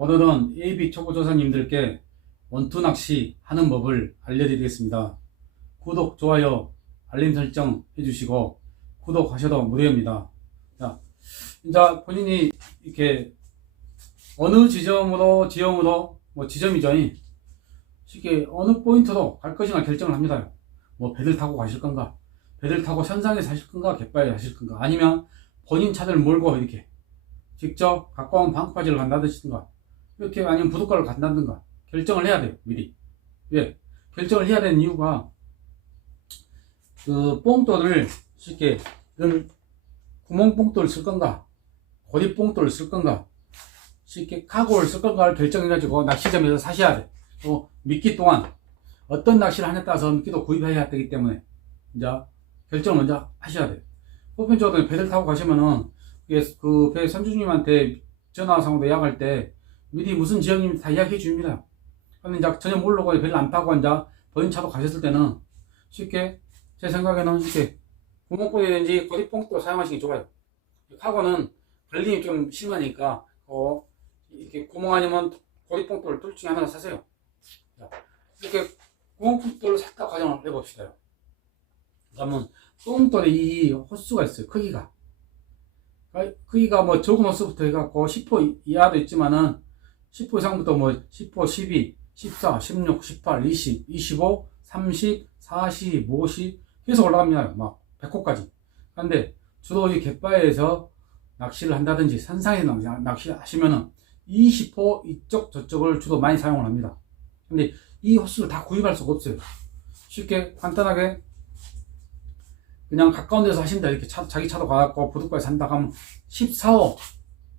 오늘은 AB 초보조사님들께 원투 낚시 하는 법을 알려드리겠습니다. 구독, 좋아요, 알림 설정 해주시고 구독하셔도 무료입니다. 자, 이제 본인이 이렇게 어느 지점으로 지형으로 뭐 지점이죠. 쉽게 어느 포인트로 갈 것이나 결정을 합니다. 뭐 배를 타고 가실 건가, 배를 타고 선상에서 하실 건가, 갯바에 하실 건가, 아니면 본인 차를 몰고 이렇게 직접 가까운 방파제를 간다든가 이렇게 아니면 부둣가를 간다든가 결정을 해야 돼요 미리. 왜 결정을 해야 되는 이유가 그 뽕돌을 쉽게 구멍 뽕돌을 쓸 건가 고리 뽕돌을 쓸 건가 쉽게 카고를 쓸 건가를 결정해 가지고 낚시점에서 사셔야 돼. 또 미끼 또한 어떤 낚시를 하냐에 따라서 미끼도 구입해야 되기 때문에 이제 결정을 먼저 하셔야 돼요. 보편적으로 배를 타고 가시면은 그 배 선주님한테 전화상으로 예약할 때 미리 무슨 지역인지 다 이야기해 줍니다. 근데 이제 전혀 모르고 배를 안 타고 이제 본인 차로 가셨을 때는 쉽게 제 생각에는 이렇게 구멍꼬리든지 거리뽕도 사용하시기 좋아요. 카고는 걸림이 좀 심하니까 어, 이렇게 구멍 아니면 고리뽕돌 둘 중에 하나를 사세요. 자, 이렇게 구멍뽕돌을 샀다 가정을 해봅시다. 그러면 뽕돌의 이 호수가 있어요. 크기가. 크기가 뭐 적은 호수부터 해갖고 10호 이하도 있지만은 10호 이상부터 뭐 10호, 12, 14, 16, 18, 20, 25, 30, 40, 50 계속 올라갑니다. 막 100호까지. 근데 주로 이 갯바에서 낚시를 한다든지 산상에서 낚시하시면은 20호 이쪽 저쪽을 주로 많이 사용을 합니다. 근데 이 호수를 다 구입할 수가 없어요. 쉽게 간단하게 그냥 가까운 데서 하신다 이렇게 차, 자기 차도 가갖고 부둣가에 산다 하면 14호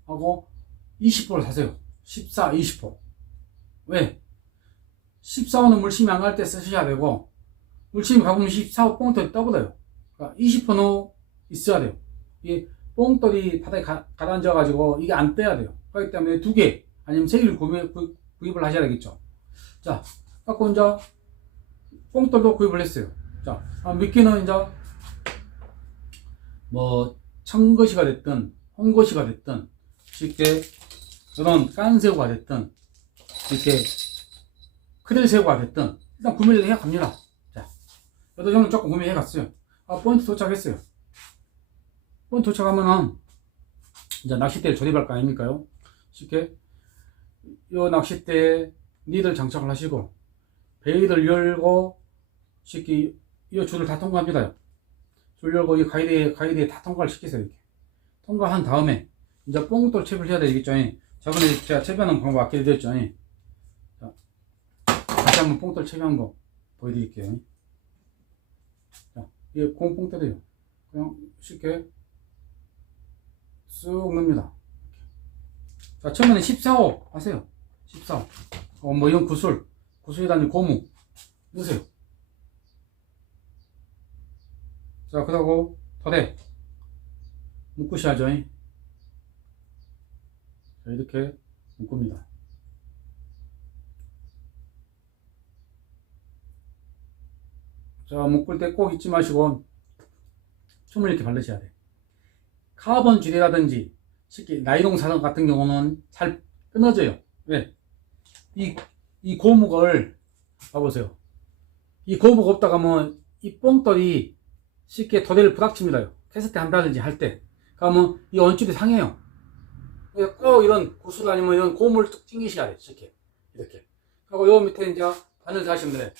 하고 20호를 사세요 14, 20호. 왜? 14호는 물심이 안 갈 때 쓰셔야 되고 물심이 가보면 14호 뽕돌이 떠버려요. 그러니까 20호는 있어야 돼요. 이 뽕돌이 바닥에 가, 가라앉아 가지고 이게 안 떼야 돼요. 그렇기 때문에 두 개 아니면 세 개를 구입, 구입 을 하셔야 되겠죠. 자 갖고 이제 뽕돌도 구입을 했어요. 자 아, 미끼는 이제 뭐 청거시가 됐든 홍거시가 됐든 쉽게 이런 깐새우가 됐든 이렇게 크릴새우가 됐든 일단 구매를 해 갑니다. 자, 여덟 정도 조금 구매해 갔어요. 아, 포인트 도착했어요. 포인트 도착하면은 이제 낚싯대를 조립할 거 아닙니까요? 쉽게 요 낚싯대에 니들 장착을 하시고 베이를 열고 쉽게 이 줄을 다 통과합니다. 줄 열고 이 가이드에, 가이드에 다 통과를 시키세요, 이렇게. 통과한 다음에, 이제 뽕돌 채비를 해야 되겠죠. 저번에 제가 채비하는 방법 아껴 드렸죠. 자, 다시 한번 뽕돌 채비한 거 보여드릴게요. 자, 이게 공뽕돌이에요. 그냥 쉽게 쑥 넣습니다. 자, 처음에는 14호 하세요. 14호. 어, 뭐 이런 구슬, 구슬이 다니 고무 넣으세요. 자, 그러고 더대 묶으셔야죠. 자, 이렇게 묶습니다. 자, 묶을 때 꼭 잊지 마시고 춤을 이렇게 바르셔야 돼. 카본 줄이라든지 쉽게 나이롱 사선 같은 경우는 잘 끊어져요. 왜? 이, 이 고무를 봐보세요. 이 고무가 없다가 뭐이 뽕돌이 쉽게 도대를 부닥칩니다. 테스트 한다든지 할 때. 그러면 이 원줄이 상해요. 꼭 이런 구슬 아니면 이런 고무를 뚝 튕기셔야 돼. 쉽게. 이렇게. 그리고 요 밑에 이제 바늘 사시면 돼.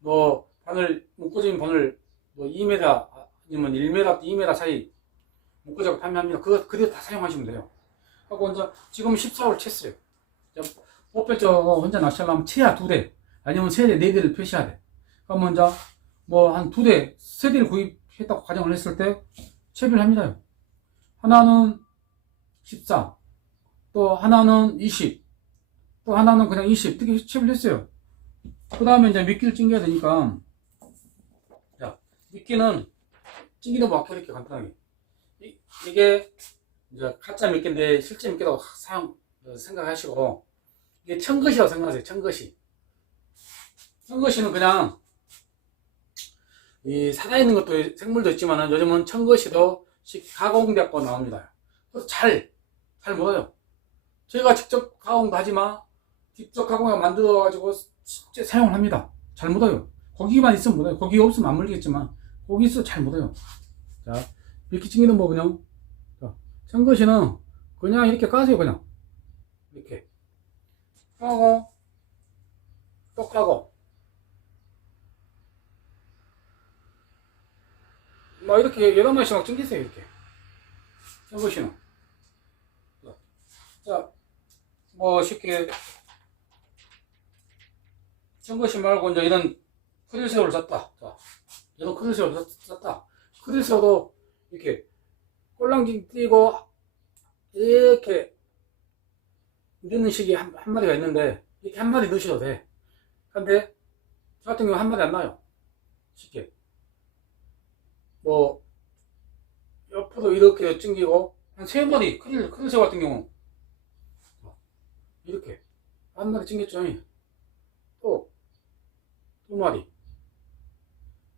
뭐, 바늘, 묶어진 바늘, 뭐 2m, 아니면 1m, 2m 사이 묶어져 판매합니다. 그거, 그대로 다 사용하시면 돼요. 하고 이제 지금 14월 쳤어요. 보편적으로 혼자 낚시하려면 채야 두 대, 아니면 세 대, 네 대를 표시해야 돼. 그러면 이제 뭐한 두 대, 세 대를 구입했다고 가정을 했을 때 채비를 합니다. 하나는 14, 또 하나는 20, 또 하나는 그냥 20, 이렇게 채비를 했어요. 그 다음에 이제 미끼를 찡겨야 되니까, 자, 미끼는 찡기는 막 이렇게 간단하게. 이, 이게 이제 가짜 미끼인데 실제 미끼라고 사용, 생각하시고, 이게 청것이라고 생각하세요, 청것이. 청것이는 그냥 이 살아있는 것도 생물도 있지만 요즘은 청것이도 가공되고 나옵니다. 잘, 잘 먹어요. 제가 직접 가공도 하지만 직접 가공해 만들어 가지고 실제 사용을 합니다. 잘 묻어요. 고기만 있으면 묻어요. 고기 없으면 안 물리겠지만 고기 있어도 잘 묻어요. 자, 이렇게 찡기는 법은요. 자, 청것이는 그냥 이렇게 까세요. 그냥 이렇게 까고 또 까고 막 이렇게 여러 마리씩 막 찡기세요. 이렇게 청것이는 자, 뭐 쉽게 청것이 말고 이제 이런 크릴새우를 샀다. 자, 이런 크릴새우를 샀- 샀다. 크릴새우도 이렇게 꼴랑징 띄고 이렇게 넣는 식이 한, 한 마리가 있는데 이렇게 한 마리 넣으셔도 돼. 근데 저 같은 경우 한 마리 안 나요. 쉽게. 뭐 옆으로 이렇게 찡기고 한 세 마리 크릴 크릴새우 같은 경우 이렇게 한 마리 찡겼죠. 또, 두 마리.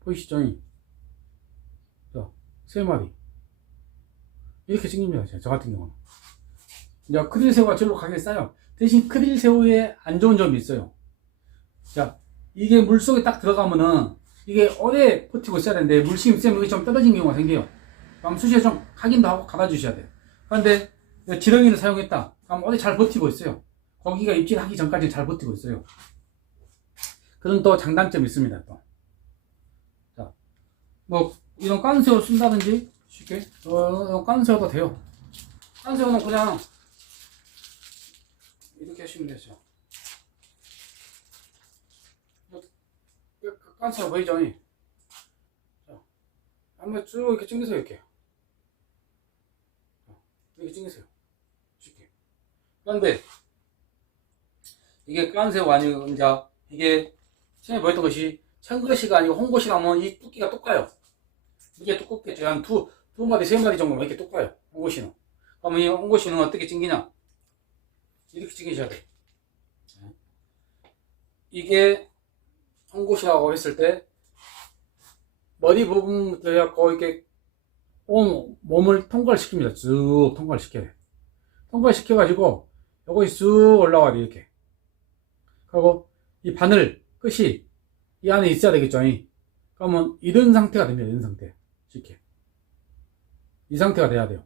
보이시죠? 자, 세 마리. 이렇게 찡깁니다. 저 같은 경우는. 이제 크릴새우가 절로 가게 싸요. 대신 크릴새우에 안 좋은 점이 있어요. 자, 이게 물 속에 딱 들어가면은 이게 오래 버티고 있어야 되는데 물심이 세면 이게 좀 떨어진 경우가 생겨요. 그럼 수시에 좀 확인도 하고 갈아주셔야 돼요. 그런데 지렁이를 사용했다. 그럼 오래 잘 버티고 있어요. 고기가 입질하기 전까지 잘 버티고 있어요. 그런 또 장단점이 있습니다. 또. 자, 뭐 이런 깐새우 쓴다든지 쉽게 어, 깐새우도 돼요. 깐새우는 그냥 이렇게 하시면 되죠. 깐새우 보이죠? 자, 한번 쭉 이렇게 찡기세요 이렇게. 이렇게 찡기세요. 쉽게. 그런데 이게 아니고 이제 이게 처음에 보였던 것이 청것이가 아니고 홍것이라면 이 뚜끼가 똑까요. 이게 두껍겠죠. 한 두, 두 마리, 세 마리 정도면 이렇게 똑까요. 홍것이는. 그러면 이 홍것이는 어떻게 찡기냐? 이렇게 찡기셔야 돼. 이게 홍것이라고 했을 때 머리 부분부터 해갖고 이렇게 온 몸을 통과를 시킵니다. 쭉 통과를 시켜야 돼. 통과를 시켜가지고 요것이 쑥 올라와야 돼, 이렇게. 그리고 이 바늘 끝이 이 안에 있어야 되겠죠. 그러면 이런 상태가 됩니다. 이런 상태. 쉽게. 이 상태가 돼야 돼요.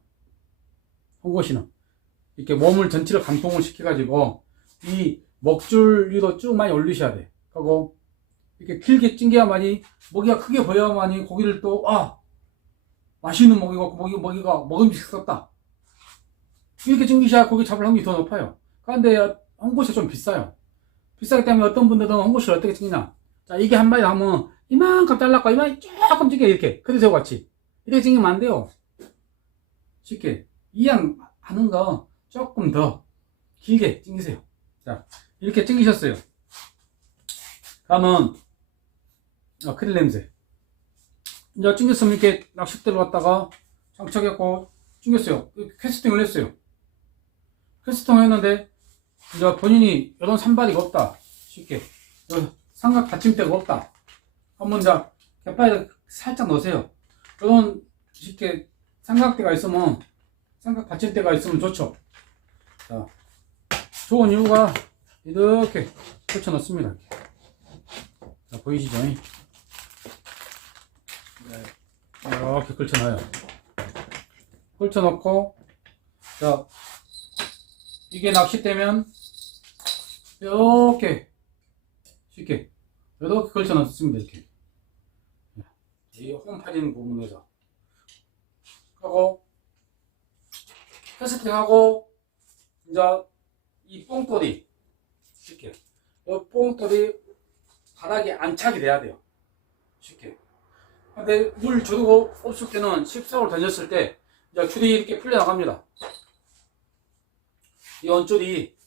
홍고시는. 이렇게 몸을 전체를 감통을 시켜가지고 이 먹줄 위로 쭉 많이 올리셔야 돼. 그리고 이렇게 길게 찡겨야만이 먹이가 크게 보여야만이 고기를 또, 아! 맛있는 먹이가, 먹이, 먹이가 먹음직스럽다. 이렇게 찡기셔야 고기 잡을 확률이 더 높아요. 그런데 홍고시 좀 비싸요. 비싸기 때문에 어떤 분들은 홍고시를 어떻게 찡기냐. 자, 이게 한 마리 하면 이만큼 잘랐고 이만큼 조금 찡겨 이렇게. 크리새우 같이. 이렇게 찡기면 안 돼요. 쉽게. 이양 하는 거 조금 더 길게 찡기세요. 자, 이렇게 찡기셨어요. 그러면, 아, 크릴 냄새. 이제 찡겼으면 이렇게 낚싯대로 갔다가 장착했고 찡겼어요. 캐스팅을 했어요. 캐스팅 했는데 이제 본인이 이런 산발이가 없다. 쉽게. 요 삼각 받침대가 없다. 한번 이제 갯바위를 살짝 넣으세요. 이런 쉽게 삼각대가 있으면 삼각 받침대가 있으면 좋죠. 자, 좋은 이유가 이렇게 펼쳐 넣습니다. 자, 보이시죠? 네, 이렇게 걸쳐놔요. 걸쳐놓고, 자, 이게 낚싯대면 이렇게. 쉽게. 이렇게 걸쳐 놨습니다 이렇게. 이 홈파진 부분에서. 하고 캐스팅하고 이제 이 뽕돌이. 쉽게. 이 뽕돌이 바닥에 안착이 돼야 돼요. 쉽게. 근데 물 주고 없을 때는 십사을 던졌을 때 이제 줄이 이렇게 풀려 나갑니다. 이 원줄이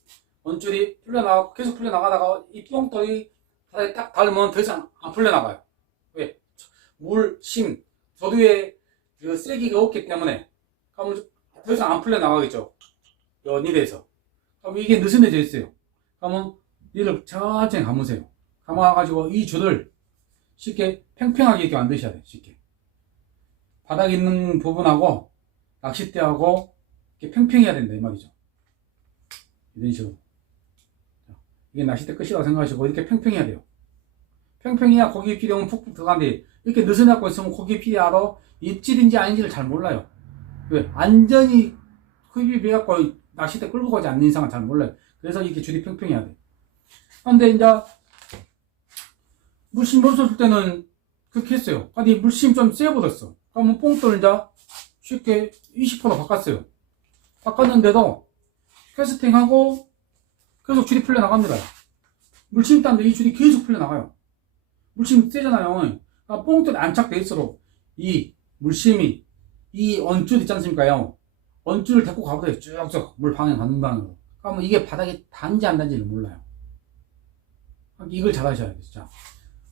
원줄이 풀려나가고 계속 풀려나가다가 이 뽕돌이 바닥에 딱 닿으면 더 이상 안 풀려나가요. 왜? 물, 심, 조류의 그 쓰레기가 없기 때문에 그러면 더 이상 안 풀려나가겠죠. 요 니에서 그럼 이게 느슨해져 있어요. 그러면 니를 천천히 감으세요. 감아가지고 이 줄을 쉽게 평평하게 이렇게 만드셔야 돼요. 쉽게. 바닥에 있는 부분하고 낚싯대하고 이렇게 평평해야 된다 이 말이죠. 이런 식으로. 자, 이게 낚싯대 끝이라고 생각하시고 이렇게 평평해야 돼요. 평평해야 고기 입질이 오면 푹푹 들어가는데 이렇게 느슨하고 있으면 고기 입질이 알아 입질인지 아닌지를 잘 몰라요. 왜? 완전히 흡입이 해갖고 낚싯대 끌고 가지 않는 이상은 잘 몰라요. 그래서 이렇게 줄이 평평해야 돼. 근데 이제 물심 멈췄을 때는 그렇게 했어요. 이 물심 좀 세버렸어. 그러면 뽕돌 이제 쉽게 20% 바꿨어요. 바꿨는데도 캐스팅하고 계속 줄이 풀려나갑니다. 물심 땀도 이 줄이 계속 풀려나가요. 물심 세잖아요. 그러니까 뽕돌이 안착돼 있어도 이 물심이 이 언줄 있지 않습니까요? 언줄을 데리고 가버려요. 쭉쭉 물 방향 가는 방향으로. 그러면 이게 바닥에 닿는지 안 닿는지를 몰라요. 그러니까 이걸 잘 하셔야 돼요. 진짜.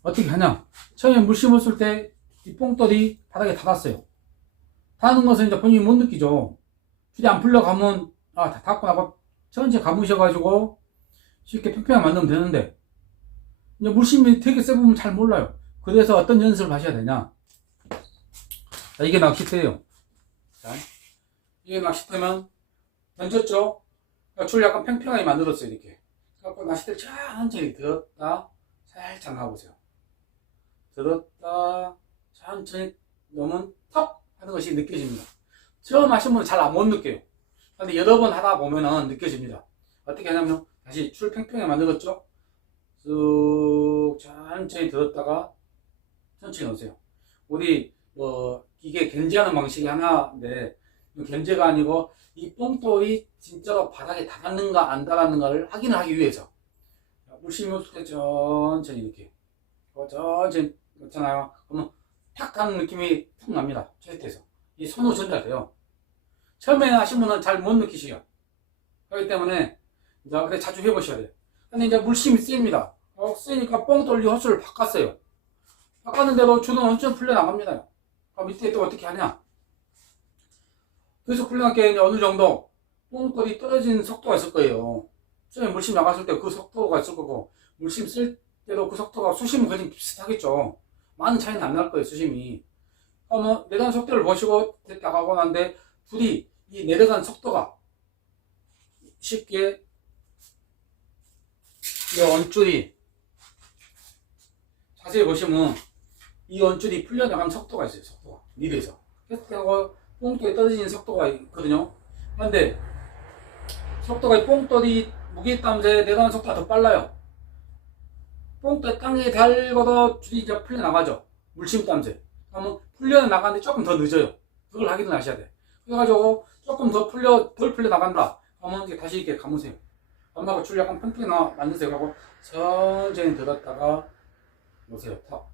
어떻게 하냐? 처음에 물 심었을 때 이 뽕돌이 바닥에 닿았어요. 닿는 것은 이제 본인이 못 느끼죠. 줄이 안 풀려가면 아, 다 닿고 나고 천천히 감으셔가지고 쉽게 평평하게 만들면 되는데 이제 물심이 되게 세 보면 잘 몰라요. 그래서 어떤 연습을 하셔야 되냐? 자, 이게 낚싯대예요. 자, 이게 낚싯대면 던졌죠? 그러니까 줄 약간 평평하게 만들었어요, 이렇게. 그래갖고 낚싯대를 천천히 들었다, 살짝 놔보세요. 들었다, 천천히 넣으면 턱! 하는 것이 느껴집니다. 처음 하신 분은 잘 못 느껴요. 근데 여러 번 하다 보면은 느껴집니다. 어떻게 하냐면, 다시 줄 평평하게 만들었죠? 쑥, 천천히 들었다가, 천천히 넣으세요. 우리, 뭐, 이게 견제하는 방식이 하나인데, 견제가 아니고, 이 뽕돌이 진짜로 바닥에 닿았는가 안 닿았는가를 확인을 하기 위해서. 물심이 없을 때 천천히 이렇게. 어, 천천히. 넣잖아요. 그러면 탁 가는 느낌이 툭 납니다. 최대에서. 이 손으로 전달돼요. 처음에 하신 분은 잘 못 느끼시죠? 그렇기 때문에 이제 그래 자주 해보셔야 돼요 근데 이제 물심이 쓰입니다 어, 쓰이니까 뽕돌리 호수를 바꿨어요 바꿨는데도 주는 엄청 풀려나갑니다 그럼 이때 또 어떻게 하냐 그래서 풀려나게 어느 정도 뽕돌이 떨어진 속도가 있을 거예요. 처음에 물심 나갔을 때 그 속도가 있을 거고, 물심 쓸 때도 그 속도가 수심은 거의 비슷하겠죠. 많은 차이는 안 날 거예요, 수심이. 그러면 내려간 속도를 보시고 나가고 난데, 둘이 이 내려간 속도가 쉽게 이 원줄이 자세히 보시면 이 원줄이 풀려나가는 속도가 있어요, 속도가. 미드에서. 그래서 뽕돌이 떨어지는 속도가 있거든요. 그런데 속도가 뽕돌이 무게 땀새 내려가는 속도가 더 빨라요. 뽕돌 땅에 달고도 줄이 이제 풀려나가죠. 물심 땀새. 그러면 풀려나가는데 조금 더 늦어요. 그걸 확인을 하셔야 돼. 그래가지고 조금 더 풀려, 덜 풀려 나간다. 그러면 이제 다시 이렇게 감으세요. 엄마가 줄 약간 팽팽히 만드세요. 하고 천천히 들었다가 놓으세요. 턱.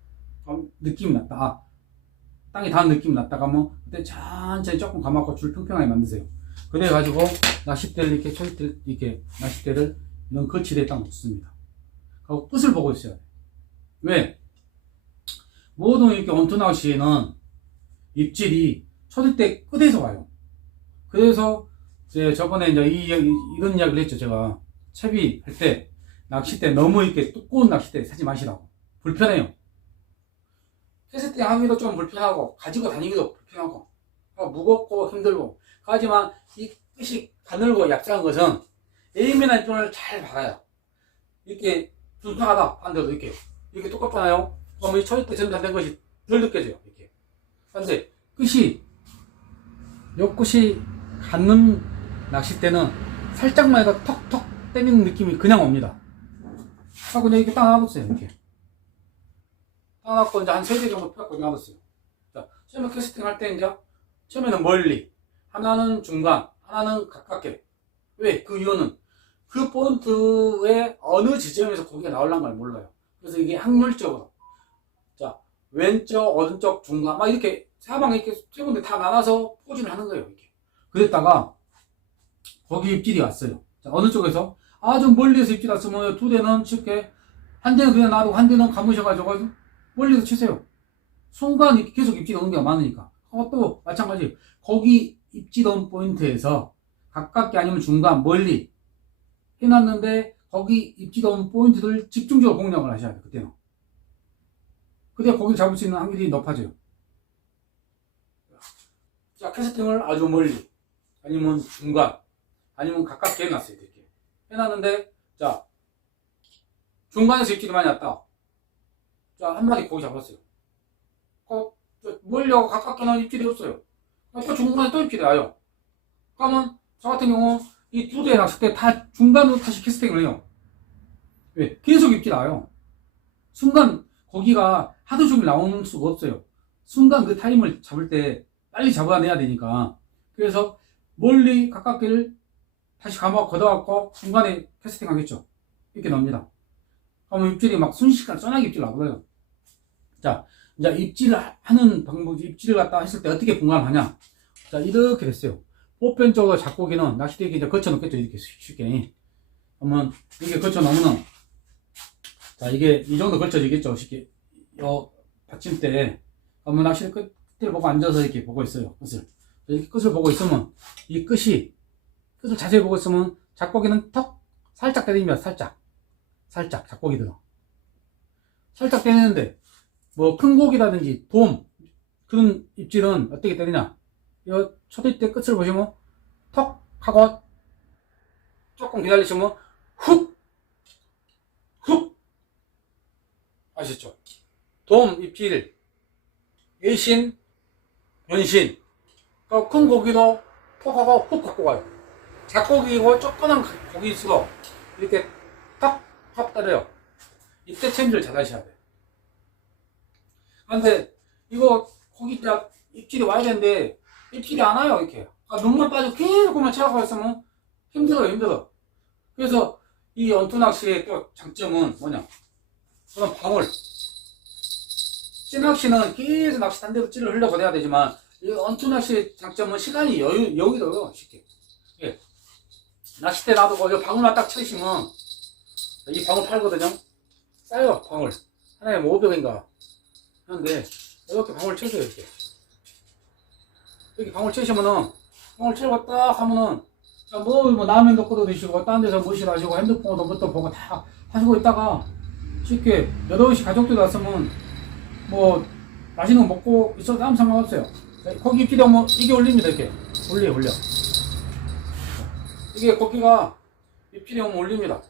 느낌이 났다. 아, 땅에 닿은 느낌이 났다 가면 그때 천천히 조금 감아갖고 줄 평평하게 만드세요. 그래 가지고 낚싯대를 이렇게 초이대 이렇게 낚싯대를 이런 거치대에 딱 놓습니다. 그리고 끝을 보고 있어야 돼. 왜? 모든 이렇게 원투낚시에는 입질이 초대대 끝에서 와요. 그래서 제 저번에 이제 이, 이런 이야기를 했죠. 제가 채비 할 때 낚싯대 너무 이렇게 두꺼운 낚싯대 사지 마시라고. 불편해요. 캐스팅 하기도 좀 불편하고 가지고 다니기도 불편하고. 어, 무겁고 힘들고. 하지만 이 끝이 가늘고 얇은 것은 에이미나 입장을 잘 받아요. 이렇게 둔탁하다 반대로 이렇게 이렇게 똑같잖아요. 그러면 이 초입대 전달된 것이 덜 느껴져요 이렇게. 근데 끝이 요 끝이 갖는 낚싯대는 살짝만 해도 턱턱 때리는 느낌이 그냥 옵니다 하고 그냥 이렇게 딱 놔뒀어요 이렇게 따놨고 이제 한세개 정도 펴고 놔뒀어요. 자, 처음에 캐스팅 할 때 이제 처음에는 멀리, 하나는 중간, 하나는 가깝게. 왜? 그 이유는 그 포인트의 어느 지점에서 고기가 나올란 걸 몰라요. 그래서 이게 확률적으로 자 왼쪽, 오른쪽, 중간 막 이렇게 사방에 이렇게 세 군데 다 나눠서 포진을 하는 거예요. 이렇게. 그랬다가 거기 입질이 왔어요. 자, 어느 쪽에서 아주 멀리에서 입질 왔으면 두 대는 쉽게 한 대는 그냥 놔두고 한 대는 감으셔가지고 멀리서 치세요. 순간 계속 입질 오는 게 많으니까. 그것도 마찬가지. 거기 입질 온 포인트에서 가깝게 아니면 중간, 멀리 해놨는데 거기 입질 온 포인트를 집중적으로 공략을 하셔야 돼요. 그때는. 그래야 거기를 잡을 수 있는 확률이 높아져요. 자, 캐스팅을 아주 멀리, 아니면 중간, 아니면 가깝게 해놨어요. 이렇게. 해놨는데, 자, 중간에서 입질이 많이 왔다. 자, 한 마리 고기 잡았어요. 어, 저 멀려 가깝게 나온 입질이 없어요. 어, 또 중간에 또 입질이 와요. 그러면, 저 같은 경우, 이 두대 낚싯대 다 중간으로 다시 캐스팅을 해요. 왜? 계속 입질 와요. 순간, 거기가 하루 종일 나오는 수가 없어요. 순간 그 타임을 잡을 때 빨리 잡아내야 되니까. 그래서 멀리 가깝게를 다시 감아 걷어갖고 중간에 캐스팅 하겠죠. 이렇게 나옵니다. 그러면 입질이 막 순식간 쩌나게 입질 나거든요. 자, 이제 입질을 하는 방법, 입질을 갖다 했을 때 어떻게 분간하냐. 자, 이렇게 됐어요. 보편적으로 잡고기는 낚싯대 이렇게 이제 거쳐놓겠죠. 이렇게 쉽게. 그러면 이게 거쳐놓으면, 자, 이게 이 정도 걸쳐지겠죠. 쉽게. 요 받침대. 그러면 낚싯대 끝을 보고 앉아서 이렇게 보고 있어요. 끝을. 이렇게 끝을 보고 있으면, 이 끝이, 끝을 자세히 보고 있으면, 잡고기는 턱, 살짝 때립니다. 살짝. 살짝, 잡고기들은. 살짝 때리는데, 뭐, 큰 고기라든지, 돔, 그런 입질은 어떻게 때리냐. 이 초대대 끝을 보시면, 턱 하고, 조금 기다리시면, 훅! 훅! 아시죠? 돔, 입질, 일신, 연신. 그큰 고기도 톡 하고 훅 갖고 가요. 작고기고 조그만 고기 있어도 이렇게 탁, 탁 때려요. 이때 챔질을 잘 하셔야 돼요. 근데 이거 고기 딱 입질이 와야 되는데 입질이 안 와요, 이렇게. 아, 눈물 빠지고 계속만 쳐다보고 있으면 힘들어요, 힘들어. 그래서 이 언투 낚시의 또 장점은 뭐냐? 그런 방울. 찌낚시는 계속 낚시 딴 데로 찌를 흘려보내야 되지만 이 언투 낚시의 장점은 시간이 여유, 여유로워요, 쉽게. 예. 낚싯대 놔두고 이 방울만 딱 치시면 이 방울 팔거든요. 싸요, 방울. 하나에 뭐 500인가. 하는데, 이렇게 방울 쳐줘요, 이렇게. 이렇게 방울 치시면은, 방울 치고 딱 하면은, 자, 뭐, 뭐, 라면도 끓여 드시고, 딴 데서 무실 하시고, 핸드폰도 뭐또 보고 다 하시고 있다가, 쉽게, 8시 가족들 왔으면, 뭐, 맛있는 거 먹고 있어도 아무 상관없어요. 자, 고기 입질이 오면, 이게 올립니다, 이렇게. 올려, 올려. 이게 고기가 입질이 오면 올립니다.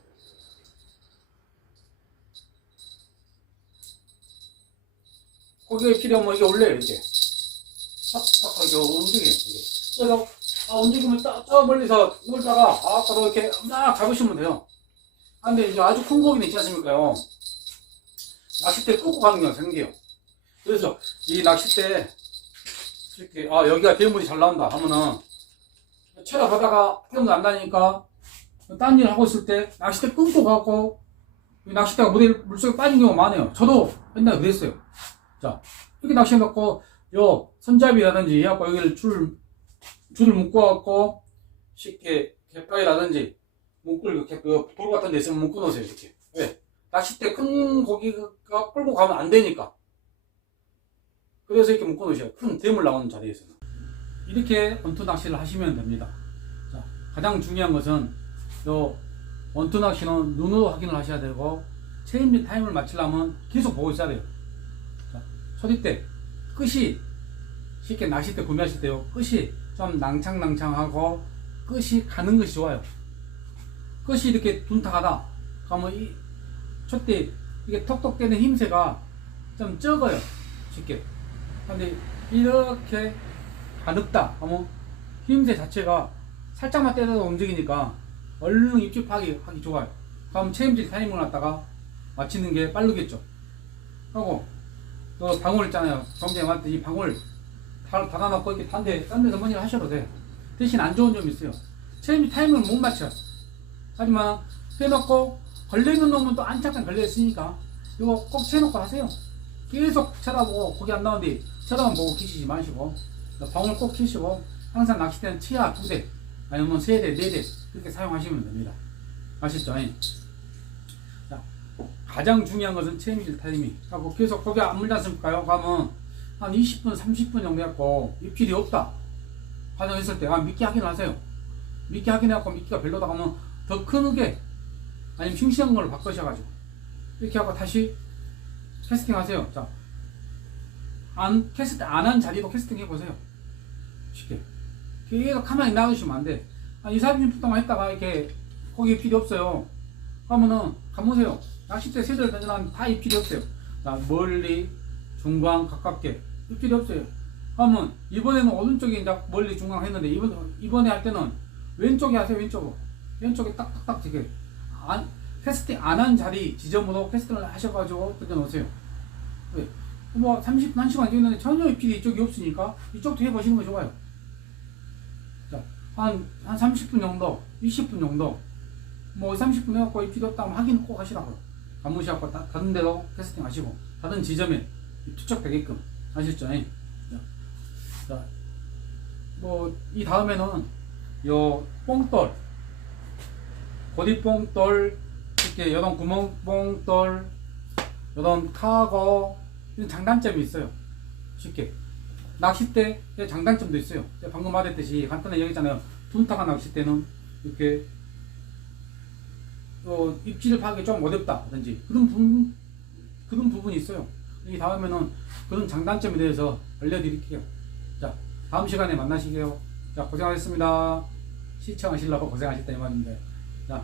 고기가 입질이 오면 이게 올려요, 이렇게. 팍팍 이렇게 움직여요, 이게. 그래서, 아, 움직이면 딱, 저 멀리서 놀다가, 아, 바로 이렇게 막 잡으시면 돼요. 아, 근데 이제 아주 큰 고기는 있지 않습니까요? 낚싯대 끄고 가는 경우가 생겨요. 그래서 이 낚싯대, 이렇게, 아, 여기가 대물이 잘 나온다 하면은, 쳐다보다가 태움도 안 나니까 딴 일 하고 있을 때 낚싯대 끊고 가고 이 낚싯대가 물에, 물속에 빠진 경우가 많아요. 저도 옛날에 그랬어요. 자, 이렇게 낚시해 갖고 요 손잡이라든지 해갖고 여기를 줄, 줄을 묶어 갖고 쉽게 갯바위라든지 묶을 그, 그, 돌 같은 데 있으면 묶어 놓으세요. 이렇게. 왜? 낚싯대 큰 고기가 끌고 가면 안 되니까. 그래서 이렇게 묶어 놓으셔요. 큰 대물 나오는 자리에서는. 이렇게 원투 낚시를 하시면 됩니다. 자, 가장 중요한 것은 요 원투 낚시는 눈으로 확인을 하셔야 되고 체인 및 타임을 맞추려면 계속 보고 있어야 돼요. 자, 초디대 끝이 쉽게 낚싯대 구매하실 때요. 끝이 좀 낭창낭창하고 끝이 가는 것이 좋아요. 끝이 이렇게 둔탁하다. 그러면 이 촛대 이게 톡톡 되는 힘새가 좀 적어요. 쉽게. 근데 이렇게 가볍다 하면 힘새 자체가 살짝만 때려도 움직이니까 얼른 입집하기 하기 좋아요. 그럼 체임질 타이밍을 갖다가 맞추는 게 빠르겠죠. 하고 또 방울 있잖아요. 왔을 이 방울 다 닫아놓고 이렇게 딴 데, 딴 데서 뭔일 하셔도 돼. 대신 안 좋은 점이 있어요. 체임질 타이밍을 못 맞춰. 하지만 해놓고 걸려있는 놈은 또 안착장 걸려있으니까 이거 꼭 채놓고 하세요. 계속 쳐다보고 거기 안 나오는데 쳐다만 보고 계시지 마시고 방울 꼭 키시고 항상 낚싯대는 치아 두 대, 아니면 세 대, 네 대 그렇게 사용하시면 됩니다. 아셨죠? 자, 가장 중요한 것은 체미질 타이밍. 하고 계속 거기 안 물지 않습니까요? 가면 한 20분, 30분 정도 했고 입질이 없다. 화장했을 때, 아, 미끼 확인하세요. 미끼 확인해갖고 미끼가 별로다 하면 더큰게 아니면 싱싱한 걸로 바꾸셔가지고 이렇게 하고 다시 캐스팅 하세요. 자, 안, 캐스팅 안 한 자리도 캐스팅 해보세요. 쉽게. 계속 가만히 놔두시면 안 돼. 한 2, 30분 동안 했다가 이렇게 거기 필요 없어요. 하면은 가보세요. 낚싯대 세절 던져놨는데 다이 필요 없어요. 자, 멀리, 중간, 가깝게 이 필요 없어요. 하면 이번에는 오른쪽에 이제 멀리 중간 했는데 이번 이번에 할 때는 왼쪽에 하세요. 왼쪽으로 왼쪽에 딱딱딱 지게 안 캐스팅 안 한 자리 지점으로 캐스팅을 하셔가지고 던져놓으세요. 왜? 뭐 30분 1시간 찍는데 전혀 이 필이 이쪽이 없으니까 이쪽도 해보시는 거 좋아요. 자, 한, 한 30분 정도, 20분 정도, 뭐 30분 해갖고 이 필요 없다면 확인 꼭 하시라고요. 간무시하고 다, 다른 데로 캐스팅 하시고, 다른 지점에 투척되게끔 하셨죠. 예. 자, 자, 뭐, 이 다음에는 요 뽕돌, 고디 뽕돌, 이렇게 요런 구멍 뽕돌, 요런 카거, 이런 장단점이 있어요. 쉽게. 낚싯대의 장단점도 있어요. 방금 말했듯이 간단하게 얘기했잖아요. 둔타가 낚싯대는 이렇게 어, 입질을 파기 좀 어렵다든지 그런 부분 그런 부분이 있어요. 이 다음에는 그런 장단점에 대해서 알려드릴게요. 자, 다음 시간에 만나시게요. 자, 고생하셨습니다. 시청하시려고 고생하셨다 이 말인데, 자,